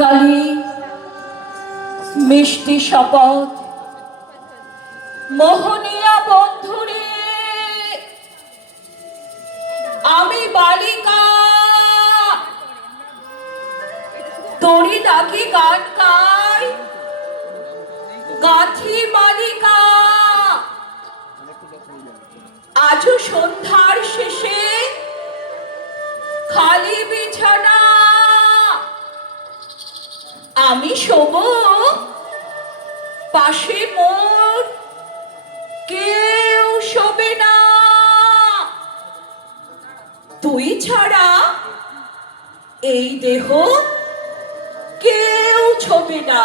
কালী মিষ্টি শপথ মোহনিয়া বন্ধুরে, আমি বালিকা তোরি ডাকি গান গাই, গাথি মালিকা। আজও সন্ধ্যার শেষে খালি বিছানা, আমি শোব পাশে মোর কেউ শোবে না, তুই ছাড়া এই দেহ কেউ ছবে না।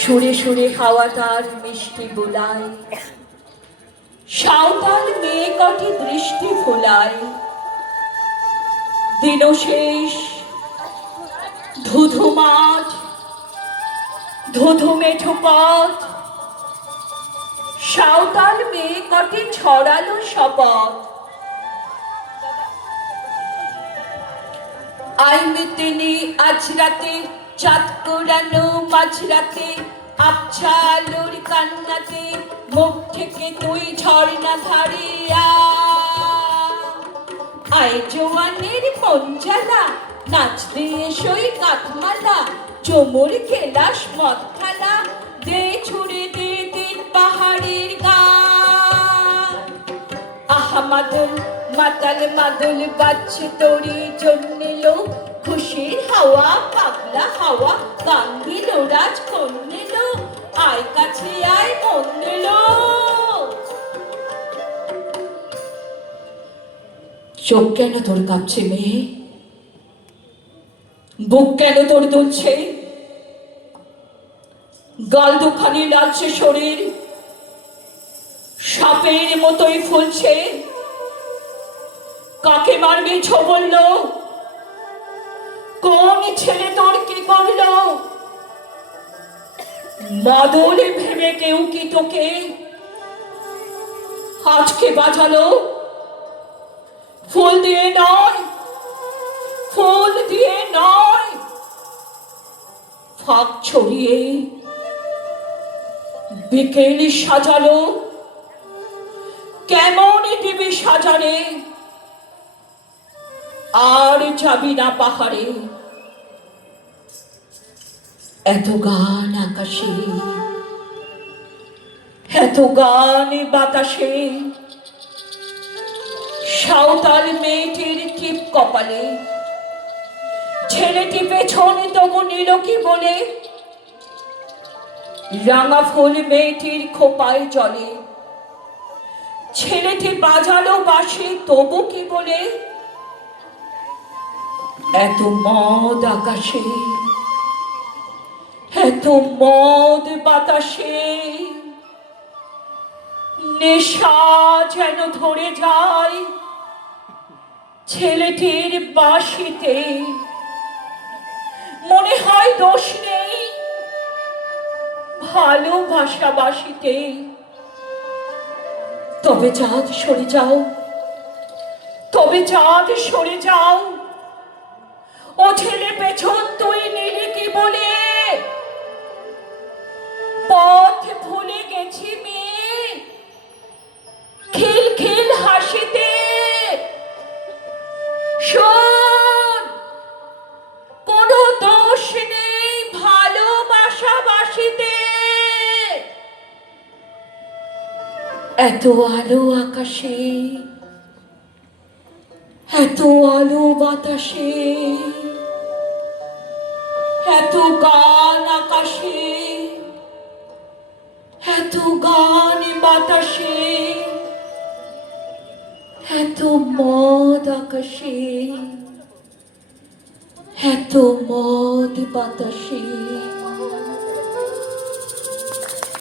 সুরে সুরে হাওয়া তার মিষ্টি বোলায়, সাঁওতাল মেয়ে কটি দৃষ্টি ফোলায়। দিন শেষ ধুধু মাঠ, ধুধু মেঠো পথ, সাঁওতাল মেয়ে কটি ছড়ালো শপথ। আইমেতেনে আজ রাতে চাঁদ কোরানো মাঝরাতে, আবছা আলোর কান্নাতে মুখ থেকে তুই ঝর্ণা ধারিয়া। আয় জোয়ানের পঞ্জালা, নাচ দিয়ে সই কাঠমালা, চোমর খেলাস মদ খালা, দে ছুড়ে দে দিন পাহাড়ের গান। আহা মাদল মাতাল মাদল বাজছে তোরই জন্য লো, খুশির হাওয়া পাগলা হাওয়া গান দিল রাজ কোন নিল, আয় কাছে আয় মন নিল। চোখ কেন তোর কাঁপছে মেয়ে, বুক কেন তোর দুলছে, গাল দুখানি লালছে শরীর সাপের মতোই ফুলছে। কাকে মারবি ছো বলল, কোন ছেলে তোর কি করলো, মাদল ভেবে কেউ কি তোকে আজকে বাজালো। ফুল দিয়ে নয়, ফুল দিয়ে নয়, ফাঁক ছড়িয়ে বিকেল সাজালো। কেমন দিবি সাজারে, আর যাবি না পাহাড়ে। এত গান আকাশে, এত গান বাতাসে, সাঁওতাল মেয়েটির টিপ কপালে, ছেলেটি পেছনে তবু নিল কি বলে। রাঙা ফুল মেয়েটির খোপায় জলে, ছেলেটি বাজালো বাঁশি তবু কি বলে। এত মদ আকাশে, এত মদ বাতাসে, নেশা যেন ধরে যায় ছেলেটির বাঁশিতে। মনে হয় দোষ নেই ভালোবাসা বাসিতে। তবে চাঁদ সরে যাও, তবে চাঁদ সরে যাও, ও ছেলে পেছন তুই নিলি কি বলে। পথ ভুলে গেছি মেয়ে খিল খিল হাসিতে। শোন, কোনো দোষ নেই ভালোবাসা বাসিতে। এত আলো আকাশে, এত আলো বাতাসে, এত গান আকাশে, এত গান বাতাসে, এত মদ আকাশে, এত মদ বাতাসে।